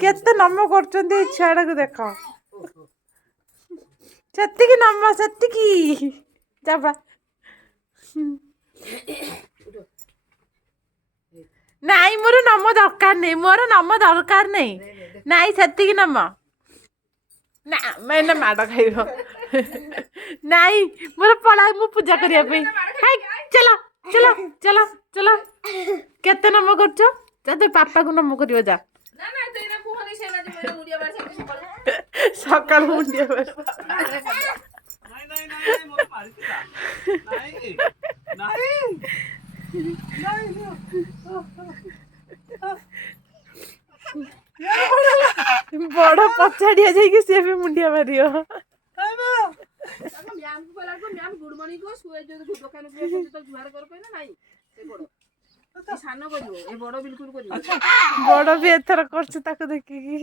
କେତେ ନମ କରୁଛନ୍ତି ଏଇ ଛୁଆଟାକୁ ଦେଖ ସେତିକି ନମ ସେତିକି ଯାବା ନାଇଁ ମୋର ନମ ଦରକାର ନାହିଁ ମୋର ନମ ଦରକାର ନାହିଁ ନାଇଁ ସେତିକି ନମ ନା ମାନେ ମାଡ଼ ଖାଇବ ନାଇଁ ମୋର ପଳାଏ ମୁଁ ପୂଜା କରିବା ପାଇଁ ହାଇ ଚାଲ ଚାଲ ଚାଲ ଚାଲ କେତେ ନମ କରୁଛ ଯା ତୋ ପାପାକୁ ନମ କରିବ ଯା ସକାଳୁ ମୁଣ୍ଡିଆ ବଡ ପଚାଡିଆ ଯାଇକି ସିଏ ବି ମୁଣ୍ଡିଆ ମାରିବ ବଡ ବି ଏଥର କରୁଛି ତାକୁ ଦେଖିକି